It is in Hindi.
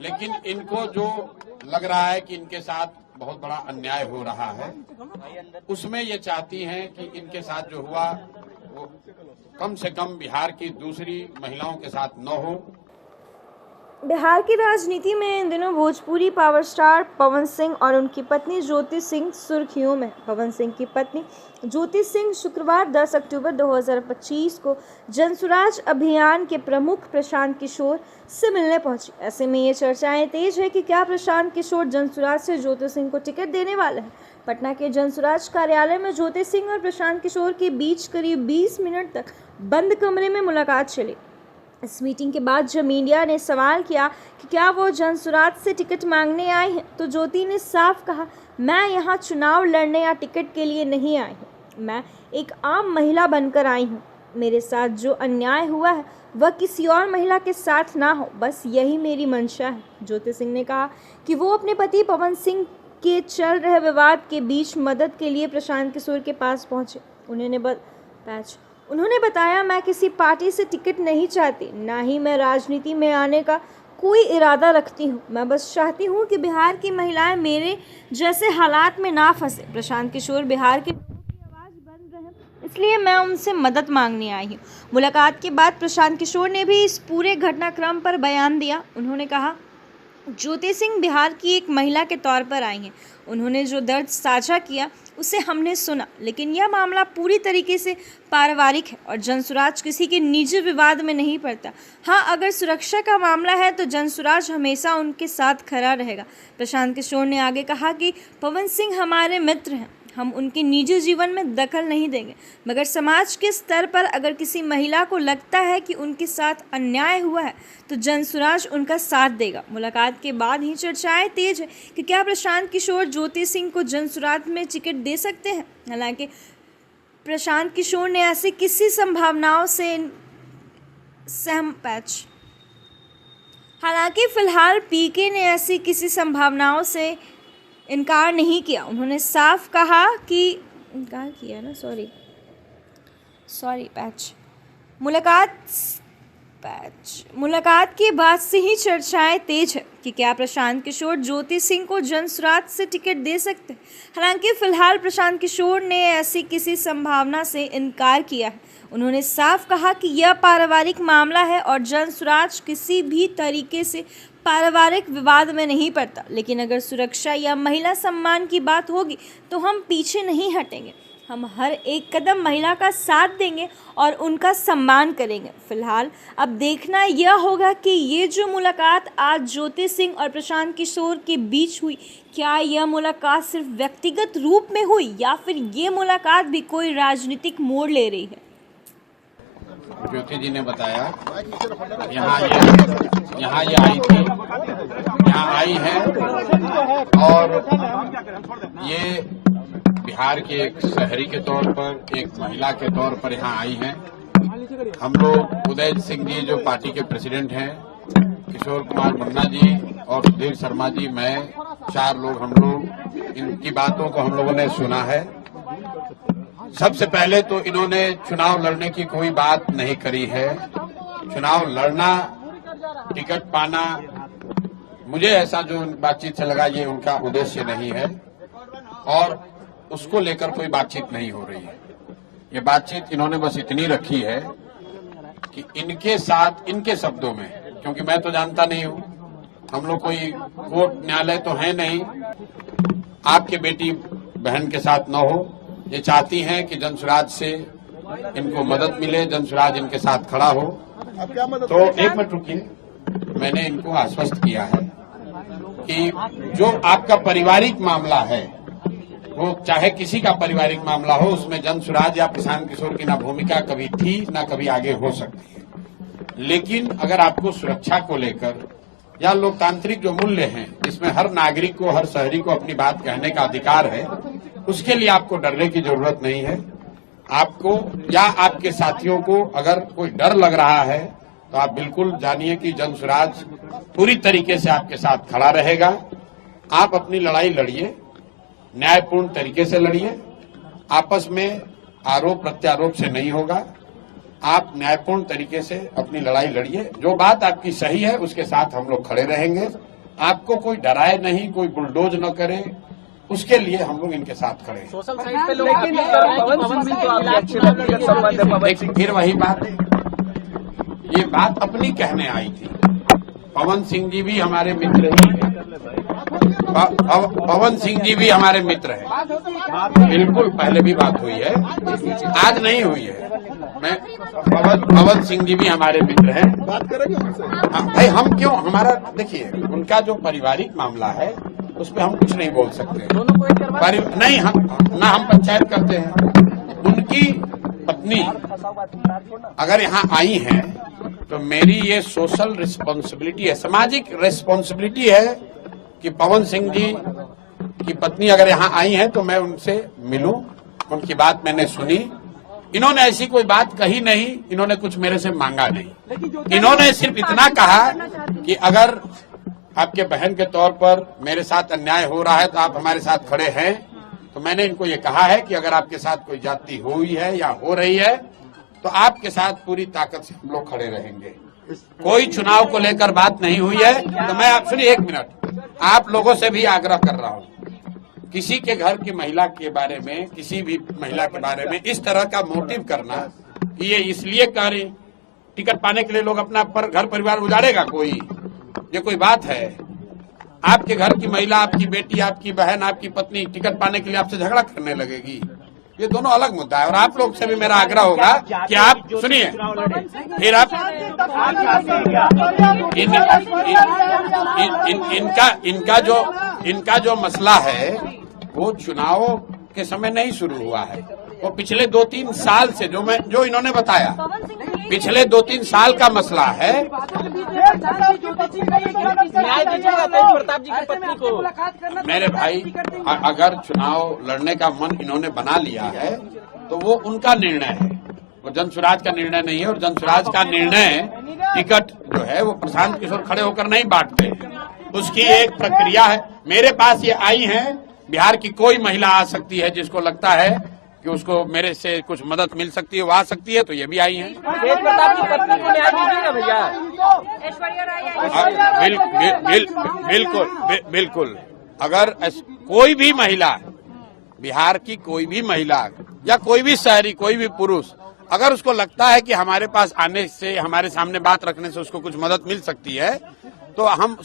लेकिन इनको जो लग रहा है कि इनके साथ बहुत बड़ा अन्याय हो रहा है, उसमें ये चाहती हैं कि इनके साथ जो हुआ वो कम से कम बिहार की दूसरी महिलाओं के साथ न हो। बिहार की राजनीति में इन दिनों भोजपुरी पावर स्टार पवन सिंह और उनकी पत्नी ज्योति सिंह सुर्खियों में। पवन सिंह की पत्नी ज्योति सिंह शुक्रवार 10 अक्टूबर 2025 को जनसुराज अभियान के प्रमुख प्रशांत किशोर से मिलने पहुंची। ऐसे में ये चर्चाएं तेज है कि क्या प्रशांत किशोर जनसुराज से ज्योति सिंह को टिकट देने वाले हैं। पटना के जनसुराज कार्यालय में ज्योति सिंह और प्रशांत किशोर के बीच करीब 20 मिनट तक बंद कमरे में मुलाकात चली। इस मीटिंग के बाद जब मीडिया ने सवाल किया कि क्या वो जनसुराज से टिकट मांगने आई हैं, तो ज्योति ने साफ कहा, मैं यहाँ चुनाव लड़ने या टिकट के लिए नहीं आई हूँ। मैं एक आम महिला बनकर आई हूँ। मेरे साथ जो अन्याय हुआ है वह किसी और महिला के साथ ना हो, बस यही मेरी मंशा है। ज्योति सिंह ने कहा कि वो अपने पति पवन सिंह के चल रहे विवाद के बीच मदद के लिए प्रशांत किशोर के पास पहुँचे। उन्होंने बताया, मैं किसी पार्टी से टिकट नहीं चाहती, ना ही मैं राजनीति में आने का कोई इरादा रखती हूँ। मैं बस चाहती हूँ कि बिहार की महिलाएं मेरे जैसे हालात में ना फंसे। प्रशांत किशोर बिहार के लोगों की आवाज़ बन रहे हैं, इसलिए मैं उनसे मदद मांगने आई हूँ। मुलाकात के बाद प्रशांत किशोर ने भी इस पूरे घटनाक्रम पर बयान दिया। उन्होंने कहा, ज्योति सिंह बिहार की एक महिला के तौर पर आई हैं। उन्होंने जो दर्द साझा किया उसे हमने सुना, लेकिन यह मामला पूरी तरीके से पारिवारिक है और जनसुराज किसी के निजी विवाद में नहीं पड़ता। हाँ, अगर सुरक्षा का मामला है तो जनसुराज हमेशा उनके साथ खड़ा रहेगा। प्रशांत किशोर ने आगे कहा कि पवन सिंह हमारे मित्र हैं, हम उनके निजी जीवन में दखल नहीं देंगे, मगर समाज के स्तर पर अगर किसी महिला को लगता है कि उनके साथ अन्याय हुआ है तो जनसुराज उनका साथ देगा। मुलाकात के बाद ही चर्चाएं तेज है कि क्या प्रशांत किशोर ज्योति सिंह को जनसुराज में टिकट दे सकते हैं। हालांकि किशोर ने ऐसी किसी संभावनाओं से फिलहाल पीके ने ऐसी किसी संभावनाओं से इनकार नहीं किया। उन्होंने साफ कहा कि मुलाकात के बाद से ही चर्चाएं तेज है कि क्या प्रशांत किशोर ज्योति सिंह को जनसुराज से टिकट दे सकते हैं। हालांकि फिलहाल प्रशांत किशोर ने ऐसी किसी संभावना से इनकार किया है। उन्होंने साफ कहा कि यह पारिवारिक मामला है और जनसुराज किसी भी तरीके से पारिवारिक विवाद में नहीं पड़ता, लेकिन अगर सुरक्षा या महिला सम्मान की बात होगी तो हम पीछे नहीं हटेंगे। हम हर एक कदम महिला का साथ देंगे और उनका सम्मान करेंगे। फिलहाल अब देखना यह होगा कि ये जो मुलाकात आज ज्योति सिंह और प्रशांत किशोर के बीच हुई, क्या यह मुलाकात सिर्फ व्यक्तिगत रूप में हुई या फिर ये मुलाकात भी कोई राजनीतिक मोड़ ले रही है। ज्योति जी ने बताया यहाँ ये आई थी, यहाँ आई है और ये बिहार के एक शहरी के तौर पर, एक महिला के तौर पर यहाँ आई हैं। हम लोग उदय सिंह जी जो पार्टी के प्रेसिडेंट हैं, किशोर कुमार मुन्ना जी और सुधीर शर्मा जी, मैं 4 लोग, हम लोग इनकी बातों को हम लोगों ने सुना है। सबसे पहले तो इन्होंने चुनाव लड़ने की कोई बात नहीं करी है। चुनाव लड़ना, टिकट पाना, मुझे ऐसा जो बातचीत से लगा ये उनका उद्देश्य नहीं है और उसको लेकर कोई बातचीत नहीं हो रही है। ये बातचीत इन्होंने बस इतनी रखी है कि इनके साथ, इनके शब्दों में, क्योंकि मैं तो जानता नहीं हूं, हम लोग कोई कोर्ट न्यायालय तो है नहीं, आपके बेटी बहन के साथ न हो। ये चाहती हैं कि जनसुराज से इनको मदद मिले, जनसुराज इनके साथ खड़ा हो। तो एक मिनट रुकिए, मैंने इनको आश्वस्त किया है कि जो आपका पारिवारिक मामला है, वो चाहे किसी का पारिवारिक मामला हो, उसमें जनसुराज या प्रशांत किशोर की ना भूमिका कभी थी ना कभी आगे हो सकती है। लेकिन अगर आपको सुरक्षा को लेकर या लोकतांत्रिक जो मूल्य हैं, जिसमें हर नागरिक को, हर शहरी को अपनी बात कहने का अधिकार है, उसके लिए आपको डरने की जरूरत नहीं है। आपको या आपके साथियों को अगर कोई डर लग रहा है तो आप बिल्कुल जानिए कि जनसुराज पूरी तरीके से आपके साथ खड़ा रहेगा। आप अपनी लड़ाई लड़िए, न्यायपूर्ण तरीके से लड़िए, आपस में आरोप प्रत्यारोप से नहीं होगा। आप न्यायपूर्ण तरीके से अपनी लड़ाई लड़िए। जो बात आपकी सही है उसके साथ हम लोग खड़े रहेंगे। आपको कोई डराए नहीं, कोई बुलडोज न करे, उसके लिए हम लोग इनके साथ खड़े हैं। सोशल साइट पे लोग अपील कर रहे हैं कि पवन सिंह तो आपके अच्छे व्यक्तिगत संबंध है। पवन सिंह फिर वही बात, ये बात अपनी कहने आई थी। पवन सिंह जी भी हमारे मित्र ही हैं। पवन सिंह जी भी हमारे मित्र हैं। बिल्कुल, पहले भी बात हुई है, आज नहीं हुई है। मैं पवन सिंह जी भी हमारे मित्र हैं। बात करेंगे उनसे। भाई हम क्यों, हमारा देखिए उनका जो पारिवारिक मामला है उस पर हम कुछ नहीं बोल सकते। दोनों को एक करवा नहीं, हम पंचायत करते हैं। उनकी पत्नी अगर यहाँ आई हैं तो मेरी ये सोशल रिस्पॉन्सिबिलिटी है, सामाजिक रिस्पॉन्सिबिलिटी है कि पवन सिंह जी की पत्नी अगर यहाँ आई हैं तो मैं उनसे मिलूं। उनकी बात मैंने सुनी। इन्होंने ऐसी कोई बात कही नहीं, इन्होंने कुछ मेरे से मांगा नहीं। इन्होंने सिर्फ इतना कहा कि अगर आपके बहन के तौर पर मेरे साथ अन्याय हो रहा है तो आप हमारे साथ खड़े हैं। तो मैंने इनको ये कहा है कि अगर आपके साथ कोई जाति हुई है या हो रही है तो आपके साथ पूरी ताकत से हम लोग खड़े रहेंगे। कोई चुनाव को लेकर बात नहीं हुई है। तो मैं आप सुनिए, एक मिनट, आप लोगों से भी आग्रह कर रहा हूँ, किसी के घर की महिला के बारे में, किसी भी महिला के बारे में इस तरह का मोटिव करना कि ये इसलिए कह रही टिकट पाने के लिए लोग अपना घर परिवार उजाड़ेगा, कोई ये कोई बात है? आपके घर की महिला, आपकी बेटी, आपकी बहन, आपकी पत्नी टिकट पाने के लिए आपसे झगड़ा करने लगेगी? ये दोनों अलग मुद्दा है। और आप लोग से भी मेरा आग्रह होगा कि आप सुनिए, फिर आप इनका जो मसला है वो चुनाव के समय नहीं शुरू हुआ है। वो पिछले 2-3 साल से जो इन्होंने बताया, पिछले 2-3 साल का मसला है। न्याय दीजिएगा तेज प्रताप जी की पत्नी को। मेरे भाई, अगर चुनाव लड़ने का मन इन्होंने बना लिया है तो वो उनका निर्णय है, वो जन स्वराज का निर्णय नहीं है। और जन स्वराज का निर्णय टिकट जो है वो प्रशांत किशोर खड़े होकर नहीं बांटते, उसकी एक प्रक्रिया है। मेरे पास ये आई हैं, बिहार की कोई महिला आ सकती है जिसको लगता है कि उसको मेरे से कुछ मदद मिल सकती है, वो आ सकती है, तो ये भी आई हैं। तेज प्रताप की पत्नी को न्याय दीजिएगा भैया। बिल्कुल। अगर कोई भी महिला, बिहार की कोई भी महिला या कोई भी शहरी, कोई भी पुरुष, अगर उसको लगता है कि हमारे पास आने से, हमारे सामने बात रखने से उसको कुछ मदद मिल सकती है तो हम